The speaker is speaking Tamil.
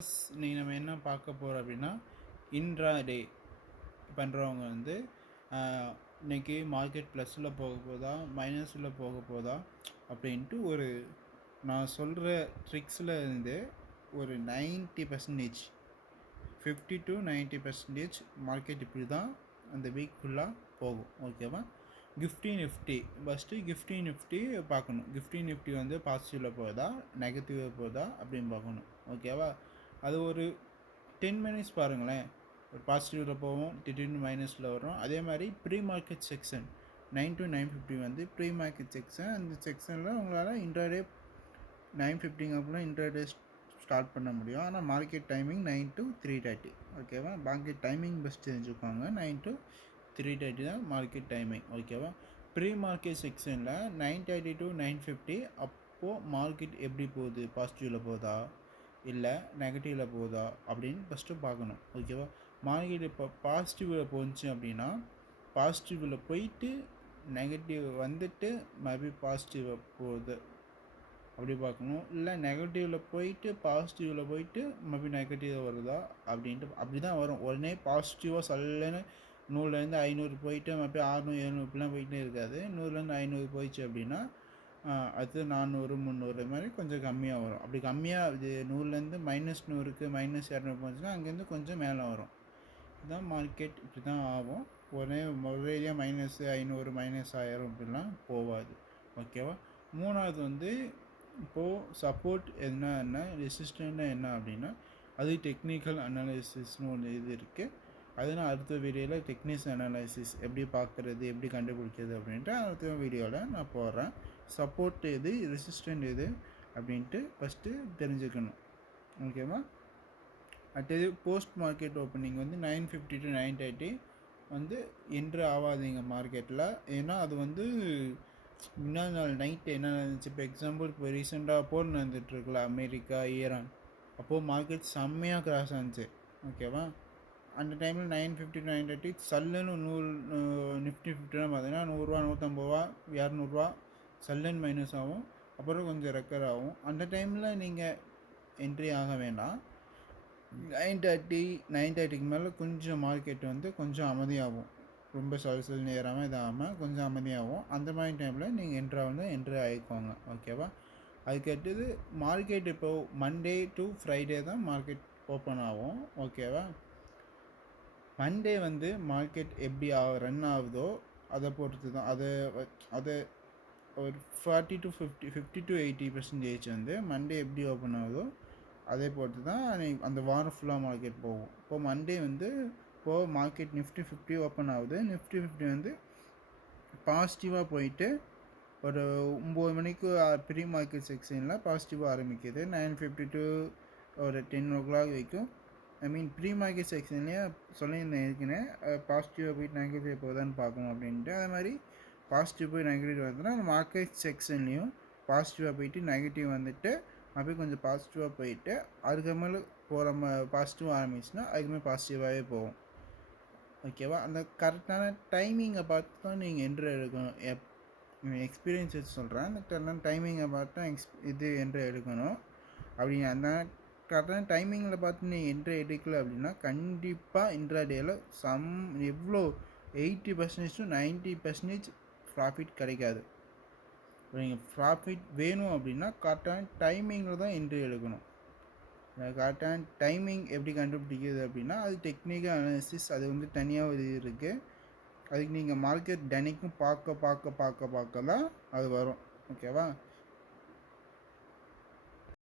இன்னைக்கு நம்ம என்ன பார்க்க போகிறோம் அப்படின்னா இன்ட்ரா டே பண்ணுறவங்க வந்து இன்னைக்கு மார்க்கெட் ப்ளஸில் போக போதா மைனஸில் போக போதா அப்படின்ட்டு நான் சொல்கிற ட்ரிக்ஸில் இருந்து ஒரு 90% 50 to 90% மார்க்கெட் இப்படி தான் அந்த வீக் ஃபுல்லாக போகும். ஓகேவா? நிஃப்டி நிஃப்டி பார்க்கணும். நிஃப்டி வந்து பாசிட்டிவில் போகுதா நெகட்டிவாக போகுதா அப்படின்னு பார்க்கணும். ஓகேவா? அது ஒரு 10 மினிட்ஸ் பாருங்களேன். ஒரு பாசிட்டிவில் போவோம், திடீர்னு மைனஸில் வரும். அதே மாதிரி ப்ரீ மார்க்கெட் செக்ஷன் 9 to 9:50 வந்து ப்ரீ மார்க்கெட் செக்ஷன். அந்த செக்ஷனில் உங்களால் இன்ட்ராடே 9:50 அப்புறம் இன்ட்ராடே ஸ்டார்ட் பண்ண முடியும். ஆனால் மார்க்கெட் டைமிங் 9 to 3:30. ஓகேவா? மார்க்கெட் டைமிங் பெஸ்ட் தெரிஞ்சுக்கோங்க. 9 to 3:30 தான் மார்க்கெட் டைமிங். ஓகேவா? ப்ரீ மார்க்கெட் செக்ஷனில் 9:30 to 9:50 அப்போது மார்க்கெட் எப்படி போகுது, பாசிட்டிவில் போகுதா இல்லை நெகட்டிவில் போகுதா அப்படின்னு ஃபஸ்ட்டு பார்க்கணும். ஓகேவா? மார்க்கெட் இப்போ பாசிட்டிவில் போச்சு அப்படின்னா பாசிட்டிவில் போயிட்டு நெகட்டிவ் வந்துட்டு மறுபடியும் பாசிட்டிவாக போகுது அப்படி பார்க்கணும். இல்லை நெகட்டிவில் போயிட்டு பாசிட்டிவில் போயிட்டு மறுபடியும் நெகட்டிவாக வருதா அப்படின்ட்டு அப்படி தான் வரும். உடனே பாசிட்டிவாக சல்லுன்னு 100லேருந்து 500 போயிட்டு மறுபடியும் 600 700 இப்படிலாம் போயிட்டே இருக்காது. 100லேருந்து 500 போயிடுச்சு அப்படின்னா அது 400 300 இது மாதிரி கொஞ்சம் கம்மியாக வரும். அப்படி கம்மியாக இது 100லேருந்து -100க்கு -200 போச்சுன்னா அங்கேருந்து கொஞ்சம் மேலே வரும். இதுதான் மார்க்கெட். இப்படி தான் ஆகும். ஒரேடியாக -500 -1000 இப்படிலாம் போகாது. ஓகேவா? மூணாவது வந்து இப்போது சப்போர்ட் என்ன ரெசிஸ்டன்ட்னா என்ன அப்படின்னா அது டெக்னிக்கல் அனாலிசிஸ்னு ஒன்று இது இருக்குது. அது நான் அடுத்த வீடியோவில் டெக்னிக்கல் அனாலிசிஸ் எப்படி பார்க்குறது எப்படி கண்டுபிடிக்கிறது அப்படின்ட்டு அடுத்த வீடியோவில் நான் போடுறேன். சப்போர்ட் எது ரெசிஸ்டன்ட் எது அப்படின்ட்டு ஃபஸ்ட்டு தெரிஞ்சுக்கணும். ஓகேவா? அடுத்தது போஸ்ட் மார்க்கெட் ஓப்பனிங் வந்து 9:50 to 9:30 வந்து என்ட்ரு ஆகாதீங்க மார்க்கெட்டில். ஏன்னா அது வந்து முன்னாள் நாள் நைட்டு என்ன நடந்துச்சு, இப்போ எக்ஸாம்பிள் இப்போ ரீசெண்டாக போர் நடந்துகிட்ருக்குல அமெரிக்கா ஈரான், அப்போது மார்க்கெட் செம்மையாக கிராஸ் ஆனிச்சு. ஓகேவா? அந்த டைமில் 9:50 to 9:30 சல்லுன்னு நிஃப்டி 50லாம் பார்த்தீங்கன்னா 100 150 200 சல்லன் மைனஸ் ஆகும். அப்புறம் கொஞ்சம் ரெக்கர் ஆகும். அந்த டைமில் நீங்கள் என்ட்ரி ஆக வேண்டாம். 9:30க்கு மேலே கொஞ்சம் மார்க்கெட் வந்து கொஞ்சம் அமைதியாகும். ரொம்ப சல்சல்னு ஏறாமல் இதாகாமல் கொஞ்சம் அமைதியாகும். அந்த மாதிரி டைமில் நீங்கள் என்ட்ரி ஆகிக்கோங்க. ஓகேவா? அதுக்கடுத்தது மார்க்கெட் இப்போது மண்டே டு ஃப்ரைடே தான் மார்க்கெட் ஓப்பன் ஆகும். ஓகேவா? மண்டே வந்து மார்க்கெட் எப்படி ரன் ஆகுதோ அதை பொறுத்து தான். அதை ஒரு 40 to 50 to 80% வந்து மண்டே எப்படி ஓப்பன் ஆகுதோ அதே பொறுத்து தான் அந்த வாரம் ஃபுல்லாக மார்க்கெட் போகும். இப்போது மண்டே வந்து இப்போது மார்க்கெட் நிஃப்டி 50 ஓப்பன் ஆகுது. நிஃப்டி 50 வந்து பாசிட்டிவாக போயிட்டு ஒரு 9 மணிக்கு ப்ரீ மார்க்கெட் செக்ஷனில் பாசிட்டிவாக ஆரம்பிக்குது. 9:50 to ஒரு 10 o'clock வரைக்கும் ப்ரீ மார்க்கெட் செக்ஷன்லேயே சொல்லியிருந்தேன் ஏற்கனவே பாசிட்டிவாக போயிட்டு நெகட்டிவ் போகுதான்னு பார்க்கணும் அப்படின்ட்டு. அதே மாதிரி பாசிட்டிவ் போய் நெகட்டிவ் வருதுன்னா அந்த மார்க்கெட் செக்ஷன்லேயும் பாசிட்டிவாக போயிட்டு நெகட்டிவ் வந்துட்டு அப்படியே கொஞ்சம் பாசிட்டிவாக போயிட்டு அதுக்கப்புறமேல போகிற பாசிட்டிவாக ஆரம்பிச்சுன்னா அதுக்குமே பாசிட்டிவாகவே போகும். ஓகேவா? அந்த கரெக்டான டைமிங்கை பார்த்து தான் நீங்கள் என்ட்ரி எடுக்கணும். எக்ஸ்பீரியன்ஸ் வச்சு சொல்கிறேன். அந்த கரெக்டான டைமிங்கை பார்த்து தான் என்ட்ரி எடுக்கணும். அப்படி அந்த கரெக்டான டைமிங்கில் பார்த்து நீங்கள் என்ட்ரி எடுக்கல அப்படின்னா கண்டிப்பாக இன்ட்ராடேயில் எவ்வளோ 80% to 90% ப்ராஃபிட் கிடைக்காது. நீங்கள் ப்ராஃபிட் வேணும் அப்படின்னா கரெக்டான டைமிங்கில் தான் என்ட்ரி எடுக்கணும். கரெக்டான டைமிங் எப்படி கண்டுபிடிக்கிறது அப்படின்னா அது டெக்னிக்கல் அனாலிசிஸ், அது வந்து தனியாக ஒரு இது இருக்குது. அதுக்கு நீங்கள் மார்க்கெட் தினைக்கும் பார்க்க தான் அது வரும். ஓகேவா?